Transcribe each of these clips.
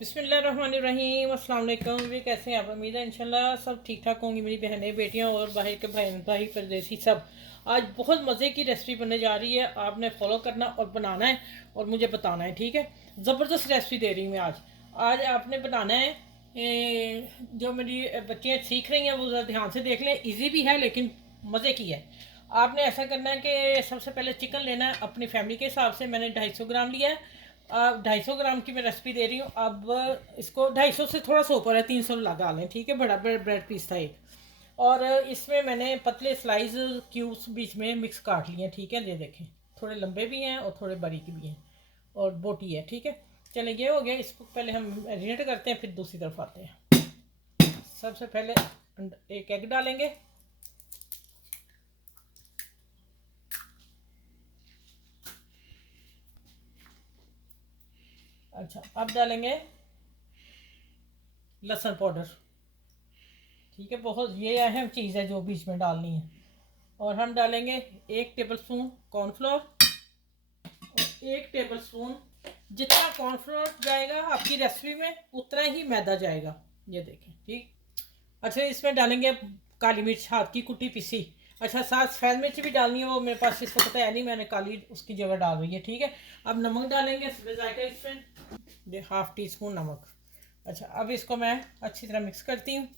बिस्मिल्लाहिर्रहमानिर्रहीम अस्सलाम वालेकुम। भी कैसे हैं आप? उम्मीद है इंशाल्लाह सब ठीक ठाक होंगी मेरी बहनें, बेटियां और बाहर के भाई परदेसी सब। आज बहुत मज़े की रेसिपी बनने जा रही है। आपने फॉलो करना और बनाना है और मुझे बताना है, ठीक है। ज़बरदस्त रेसिपी दे रही हूँ मैं आज। आज आपने बनाना है जो मेरी बच्चियाँ सीख रही हैं वो ज़रा ध्यान से देख लें। ईजी भी है लेकिन मज़े की है। आपने ऐसा करना है कि सबसे पहले चिकन लेना है अपनी फैमिली के हिसाब से। मैंने 250 ग्राम लिया है। 250 ग्राम की मैं रेसिपी दे रही हूँ। अब इसको 250 से थोड़ा सा ऊपर है, 300 लगा लें, ठीक है। बड़ा ब्रेड पीस था एक। और इसमें मैंने पतले स्लाइस क्यूब्स बीच में मिक्स काट लिए, ठीक है। ये देखें, थोड़े लंबे भी हैं और थोड़े बारीक भी हैं और बोटी है, ठीक है। चले, ये हो गया। इसको पहले हम मैरिनेट करते हैं, फिर दूसरी तरफ आते हैं। सबसे पहले एक एग डालेंगे। अच्छा, अब डालेंगे लहसुन पाउडर, ठीक है। बहुत ये अहम चीज़ है जो बीच में डालनी है। और हम डालेंगे 1 टेबल स्पून कॉर्नफ्लोर और 1 टेबल स्पून, जितना कॉर्नफ्लोर जाएगा आपकी रेसिपी में उतना ही मैदा जाएगा, ये देखें, ठीक। अच्छा, इसमें डालेंगे काली मिर्च, हाथ की कुटी पिसी। अच्छा, साथ सफ़ेद मिर्च भी डालनी है, वो मेरे पास इसको पता है नहीं, मैंने काली उसकी जगह डाल रही है, ठीक है। अब नमक डालेंगे जायका इसमें, ये ½ टी स्पून नमक। अच्छा, अब इसको मैं अच्छी तरह मिक्स करती हूँ।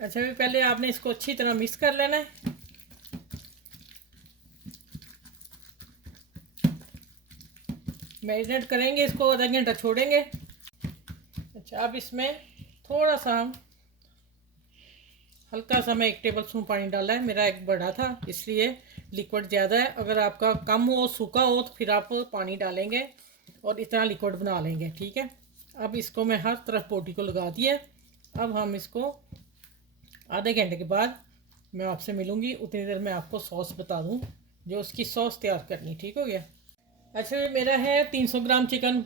अच्छा, भी पहले आपने इसको अच्छी तरह मिक्स कर लेना है। मैरिनेट करेंगे इसको, आधा घंटा छोड़ेंगे। अच्छा, अब इसमें थोड़ा सा हम हल्का सा, मैं 1 टेबल स्पून पानी डाला है। मेरा एक बड़ा था इसलिए लिक्विड ज़्यादा है। अगर आपका कम हो, सूखा हो, तो फिर आप पानी डालेंगे और इतना लिक्विड बना लेंगे, ठीक है। अब इसको मैं हर तरफ पोटी को लगा दिया। अब हम इसको आधे घंटे के बाद मैं आपसे मिलूँगी। उतनी देर में आपको सॉस बता दूँ, जो उसकी सॉस तैयार करनी, ठीक हो गया। अच्छा, मेरा है 300 ग्राम चिकन।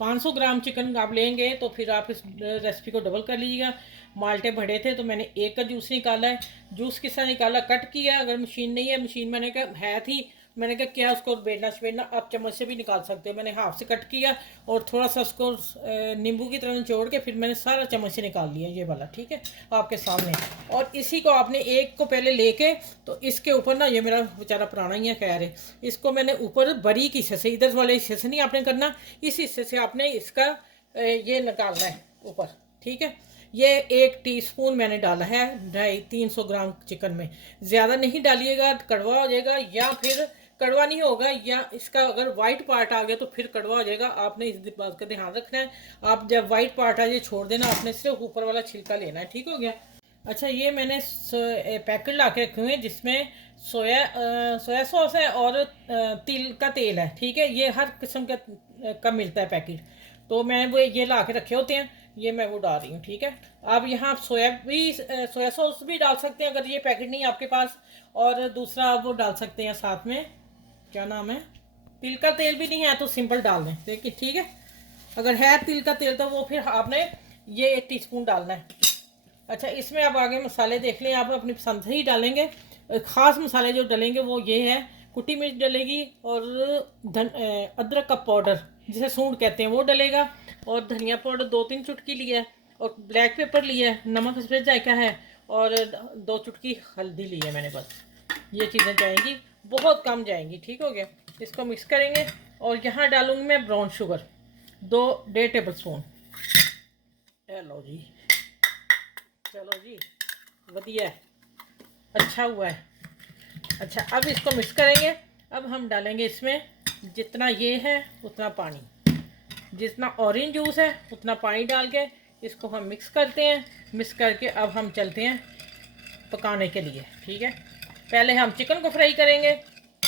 500 ग्राम चिकन आप लेंगे तो फिर आप इस रेसिपी को डबल कर लीजिएगा। माल्टे बड़े थे तो मैंने एक का जूस निकाला है। जूस किस तरह निकाला, कट किया। अगर मशीन नहीं है, मशीन मैंने कहा है थी, मैंने कहा क्या उसको बेलना छेड़ना, आप चम्मच से भी निकाल सकते हो। मैंने हाफ से कट किया और थोड़ा सा उसको नींबू की तरह निचोड़ के फिर मैंने सारा चम्मच से निकाल लिया, ये वाला, ठीक है, आपके सामने। और इसी को आपने एक को पहले लेके, तो इसके ऊपर ना, ये मेरा बेचारा पुराना ही है, खैर है, इसको मैंने ऊपर बारीक हिस्से से, इधर वाले हिस्से से नहीं आपने करना, इस हिस्से से आपने इसका ये निकालना है ऊपर, ठीक है। ये 1 टीस्पून मैंने डाला है 350 ग्राम चिकन में। ज़्यादा नहीं डालिएगा, कड़वा हो जाएगा, या फिर कड़वा नहीं होगा, या इसका अगर वाइट पार्ट आ गया तो फिर कड़वा हो जाएगा। आपने इस बात का ध्यान रखना है। आप जब वाइट पार्ट आ जाए छोड़ देना, आपने सिर्फ ऊपर वाला छिलका लेना है, ठीक हो गया। अच्छा, ये मैंने पैकेट ला के रखे हुए हैं जिसमें सोया सॉस है और तिल का तेल है, ठीक है। ये हर किस्म का मिलता है पैकेट, तो मैं वो ये ला के रखे होते हैं। ये मैं वो डाल रही हूँ, ठीक है। अब यहाँ आप सोया सॉस भी डाल सकते हैं अगर ये पैकेट नहीं है आपके पास। और दूसरा आप वो डाल सकते हैं साथ में, क्या नाम है, तिल का तेल भी नहीं है तो सिंपल डाल दें, देखिए, ठीक है। अगर है तिल का तेल तो वो फिर आपने ये 1 टीस्पून डालना है। अच्छा, इसमें अब आगे मसाले देख लें, आप अपनी पसंद से ही डालेंगे। ख़ास मसाले जो डलेंगे वो ये है, कुटी मिर्च डलेगी और अदरक का पाउडर जिसे सूंड कहते हैं वो डलेगा, और धनिया पाउडर 2-3 चुटकी लिया है, और ब्लैक पेपर लिया है, नमक सफ़ेद जायका है, और 2 चुटकी हल्दी ली है मैंने, बस। ये चीज़ें जाएंगी, बहुत कम जाएंगी, ठीक हो गया। इसको मिक्स करेंगे और यहाँ डालूंगी मैं ब्राउन शुगर 2 टेबल स्पून। लो जी, चलो जी, बढ़िया है, अच्छा हुआ है। अच्छा, अब इसको मिक्स करेंगे। अब हम डालेंगे इसमें जितना ये है उतना पानी, जितना ऑरेंज जूस है उतना पानी डाल के इसको हम मिक्स करते हैं। मिक्स करके अब हम चलते हैं पकाने के लिए, ठीक है। पहले हम चिकन को फ्राई करेंगे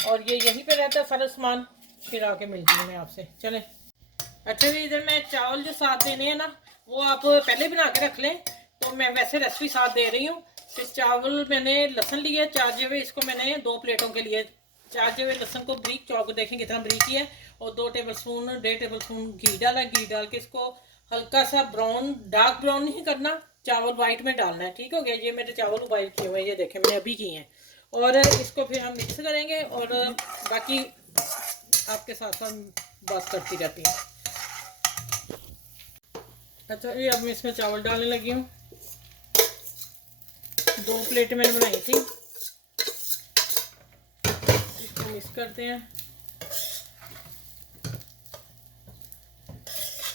और ये यहीं पे रहता है सारा सामान, फिर आके मिलती हूँ मैं आपसे, चलें। अच्छा जी, इधर मैं चावल जो साथ देने हैं ना, वो आप पहले बना के रख लें। तो मैं वैसे रेसिपी साथ दे रही हूँ। फिर चावल मैंने लहसुन लिए 4 जवे, इसको मैंने 2 प्लेटों के लिए 4 जवे लहसुन को ब्रीक चौक, देखें कितना ब्रीक ही है। और 1.5 टेबल स्पून घी डाला। घी डाल के इसको हल्का सा ब्राउन, डार्क ब्राउन नहीं करना, चावल वाइट में डालना है, ठीक हो गया। ये मेरे चावल बॉयल किए हुए हैं, ये देखें मैंने अभी किए हैं। और इसको फिर हम मिक्स करेंगे और बाकी आपके साथ साथ बात करती रहती हूँ। अच्छा, ये अब मैं इसमें चावल डालने लगी हूँ। 2 प्लेटें मैंने बनाई थी, इसको मिक्स करते हैं।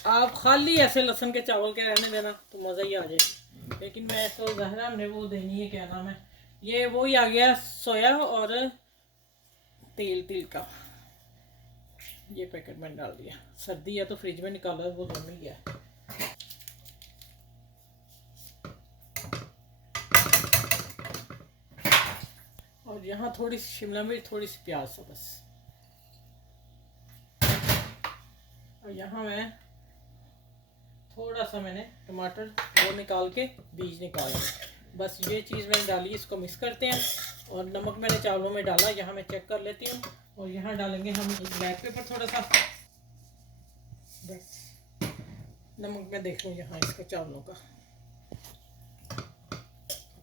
आप खाली ऐसे लहसुन के चावल के रहने देना तो मज़ा ही आ जाए, लेकिन मैं इसको जहरा ने वो देनी है, क्या नाम है, ये वो ही आ गया सोया और तिल का, ये पैकेट मैंने डाल दिया। सर्दी है तो फ्रिज में निकाला, वो जम ही गया। और यहाँ थोड़ी सी शिमला मिर्च, थोड़ी सी प्याज सा बस। और यहाँ मैं थोड़ा सा मैंने टमाटर वो निकाल के बीज निकाल दिए, बस ये चीज़ मैंने डाली। इसको मिक्स करते हैं। और नमक मैंने चावलों में डाला, यहाँ मैं चेक कर लेती हूँ। और यहाँ डालेंगे हम ब्लैक पेपर थोड़ा सा, बस नमक मैं देख लूँ यहाँ इसका चावलों का,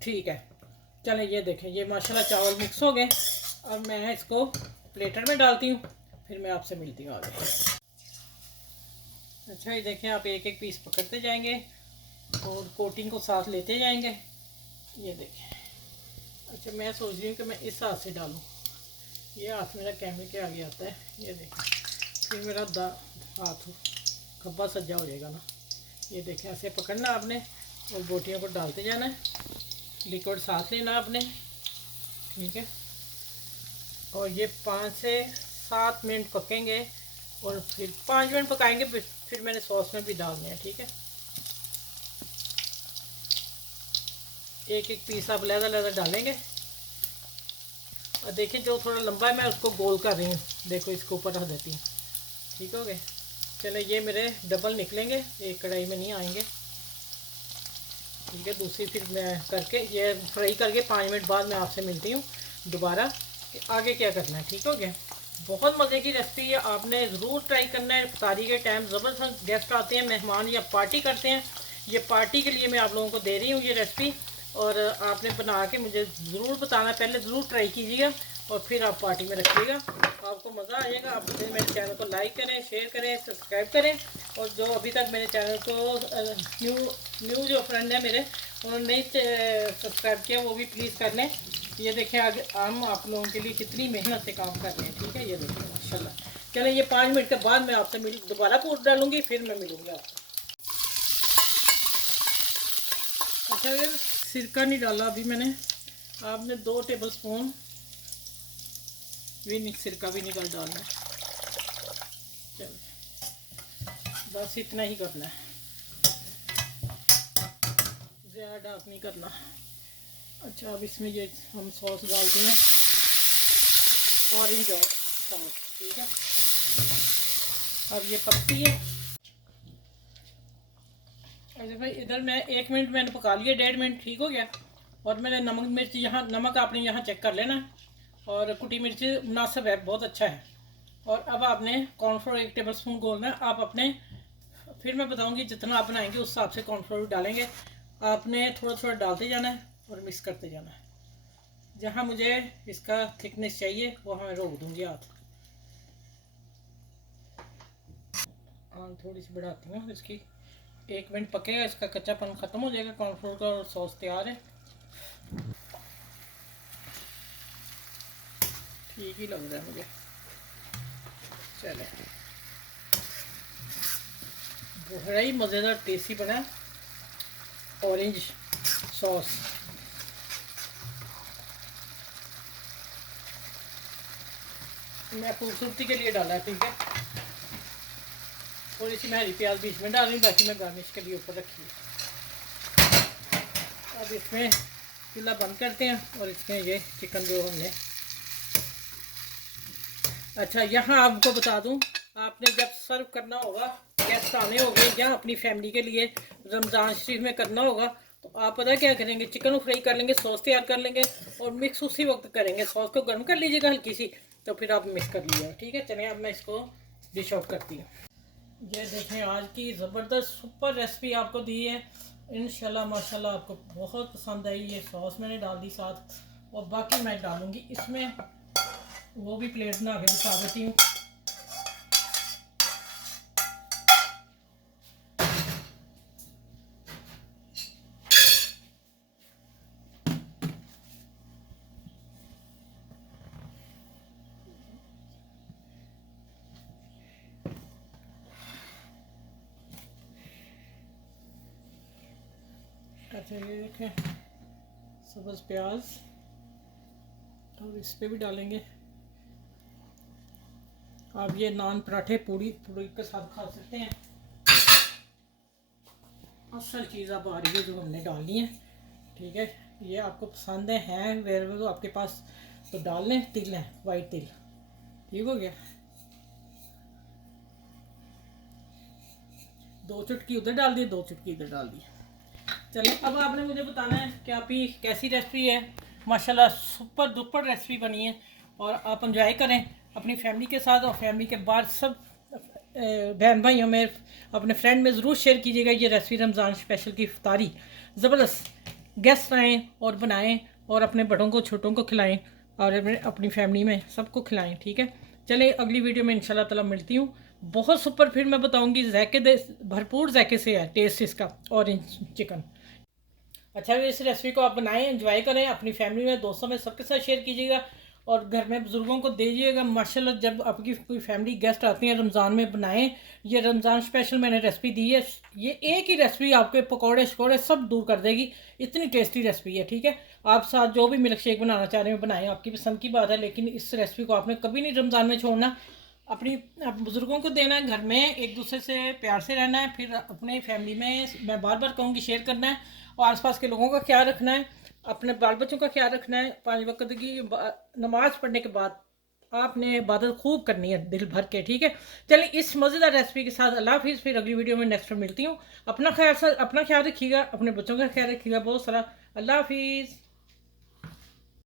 ठीक है। चलें, ये देखें, ये माशाल्लाह चावल मिक्स हो गए। अब मैं इसको प्लेटर में डालती हूँ, फिर मैं आपसे मिलती हूँ आगे। अच्छा, ये देखें, आप एक एक पीस पकड़ते जाएंगे और कोटिंग को साथ लेते जाएंगे। ये देखें। अच्छा, मैं सोच रही हूँ कि मैं इस हाथ से डालूँ, ये हाथ मेरा कैमरे के आगे आता है। ये देखें, फिर मेरा हाथ खब्बा सज्जा हो जाएगा ना। ये देखें, ऐसे पकड़ना आपने और बोटियों को डालते जाना है। लिक्विड साथ लेना आपने, ठीक है। और ये 5 से 7 मिनट पकेंगे और फिर 5 मिनट पकाएंगे, फिर मैंने सॉस में भी डालने हैं, ठीक है। एक एक पीस आप लहदा डालेंगे। और देखिए, जो थोड़ा लंबा है मैं उसको गोल कर रही हूँ, देखो इसको ऊपर रख देती हूँ, ठीक हो गए। चले, ये मेरे डबल निकलेंगे, एक कढ़ाई में नहीं आएंगे, ठीक है। दूसरी फिर मैं करके ये फ्राई करके 5 मिनट बाद मैं आपसे मिलती हूँ दोबारा कि आगे क्या करना है, ठीक हो गया। बहुत मज़े की रेसिपी है, आपने ज़रूर ट्राई करना है। इफ्तारी के टाइम ज़बरदस्त गेस्ट आते हैं, मेहमान या पार्टी करते हैं, ये पार्टी के लिए मैं आप लोगों को दे रही हूँ ये रेसिपी। और आपने बना के मुझे ज़रूर बताना, पहले ज़रूर ट्राई कीजिएगा और फिर आप पार्टी में रखिएगा, आपको मज़ा आएगा। आप मेरे चैनल को लाइक करें, शेयर करें, सब्सक्राइब करें। और जो अभी तक मेरे चैनल को न्यू जो फ्रेंड है मेरे, उन्होंने नहीं सब्सक्राइब किया, वो भी प्लीज़ कर लें। ये देखें, आगे हम आप लोगों के लिए कितनी मेहनत से काम कर रहे हैं, ठीक है। ये देखें माशाल्लाह। चलें, ये 5 मिनट के बाद मैं आपसे दोबारा पूछ डालूंगी, फिर मैं मिलूँगी आपसे। अच्छा, ये सिरका नहीं डाला अभी मैंने, आपने 2 टेबल स्पून भी सिरका भी निकाल डालना है। चलो, बस इतना ही करना है, ज़्यादा डार्क नहीं करना। अच्छा, अब इसमें ये हम सॉस डालते हैं, ऑरेंज और सॉस, ठीक है। अब ये पकती है। अच्छा भाई, इधर मैं 1 मिनट मैंने पका लिया, 1.5 मिनट, ठीक हो गया। और मैंने नमक मिर्च यहाँ, नमक आपने यहाँ चेक कर लेना, और कुटी मिर्च मुनासिब है, बहुत अच्छा है। और अब आपने कॉर्नफ्लोर 1 टेबल स्पून घोलना है। आप अपने, फिर मैं बताऊँगी जितना आप बनाएंगे उस हिसाब से कॉर्नफ्लोर डालेंगे। आपने थोड़ा थोड़ा डालते जाना है और मिक्स करते जाना है। जहाँ मुझे इसका थिकनेस चाहिए वो मैं रोक दूँगी हाथ। थोड़ी सी बढ़ाती हूँ इसकी, 1 मिनट पकेगा, इसका कच्चापन ख़त्म हो जाएगा कॉर्नफ्लोर का, और सॉस तैयार है। ठीक ही लग रहा है मुझे। चले, बड़ा ही मज़ेदार टेस्टी बना ऑरेंज सॉस। मैं खूबसूरती के लिए डाला है, ठीक है। थोड़ी सी मैं हरी प्याज बीच में डाल रही, बाकी मैं गार्निश के लिए ऊपर रखी है। अब इसमें चूल्हा बंद करते हैं और इसमें ये चिकन जो हमने, अच्छा यहाँ आपको बता दूं, आपने जब सर्व करना होगा, गेस्ट आने होंगे या अपनी फैमिली के लिए रमज़ान शरीफ में करना होगा, तो आप पता क्या करेंगे, चिकन को फ्राई कर लेंगे, सॉस तैयार कर लेंगे और मिक्स उसी वक्त करेंगे। सॉस को गर्म कर लीजिएगा हल्की सी, तो फिर आप मिक्स कर लीजिएगा, ठीक है। चलिए, अब मैं इसको डिश आउट करती हूँ। ये देखें, आज की ज़बरदस्त सुपर रेसिपी आपको दी है, इंशाल्लाह माशाल्लाह आपको बहुत पसंद आई। ये सॉस मैंने डाल दी साथ, और बाकी मैं डालूँगी इसमें, वो भी प्लेट बना के बता देती हूँ। अच्छा ये देखें सब्ज़ प्याज, और इस पे भी डालेंगे। आप ये नान पराठे पूरी पूरी के साथ खा सकते हैं। असल चीज़ अब आ रही है जो हमने डालनी है, ठीक है। ये आपको पसंद है वेर तो आपके पास तो डाल लें। तिल है, वाइट तिल, ठीक हो गया। 2 चुटकी उधर डाल दी, 2 चुटकी इधर डाल दी। चलिए अब आपने मुझे बताना है कि आपकी कैसी रेसिपी है। माशाल्लाह सुपर डुपर रेसिपी बनी है, और आप एंजॉय करें अपनी फैमिली के साथ, और फैमिली के बाद सब बहन भाइयों में, अपने फ्रेंड में ज़रूर शेयर कीजिएगा ये रेसिपी रमज़ान स्पेशल की इफ्तारी। ज़बरदस्त गेस्ट आएँ और बनाएं, और अपने बड़ों को छोटों को खिलाएं, और अपनी फैमिली में सबको खिलाएं, ठीक है। चलिए अगली वीडियो में इंशाल्लाह ताला मिलती हूँ। बहुत सुपर, फिर मैं बताऊँगी जैके भरपूर जैके से है टेस्ट इसका ऑरेंज चिकन। अच्छा भी इस रेसिपी को आप बनाएं, एंजॉय करें, अपनी फैमिली में दोस्तों में सबके साथ शेयर कीजिएगा, और घर में बुज़ुर्गों को दीजिएगा। माशाल्लाह जब आपकी कोई फैमिली गेस्ट आती हैं रमज़ान में बनाएं। ये रमज़ान स्पेशल मैंने रेसिपी दी है, ये एक ही रेसिपी आपके पकौड़े शकौड़े सब दूर कर देगी, इतनी टेस्टी रेसिपी है, ठीक है। आप साथ जो भी मिल्क शेक बनाना चाह रहे हैं बनाएं, आपकी पसंद की बात है, लेकिन इस रेसिपी को आपने कभी नहीं रमज़ान में छोड़ना। अपनी बुज़ुर्गों को देना है, घर में एक दूसरे से प्यार से रहना है, फिर अपने फैमिली में मैं बार बार कहूँगी शेयर करना है, और आसपास के लोगों का ख्याल रखना है, अपने बाल बच्चों का ख्याल रखना है। 5 वक्त की नमाज पढ़ने के बाद आपने इबादत खूब करनी है दिल भर के, ठीक है। चलिए इस मज़ेदार रेसिपी के साथ अल्लाह हाफिज़, फिर अगली वीडियो में नेक्स्ट मिलती हूँ। अपना ख्याल रखिएगा, अपने बच्चों का ख्याल रखिएगा बहुत सारा। अल्लाह हाफिज़।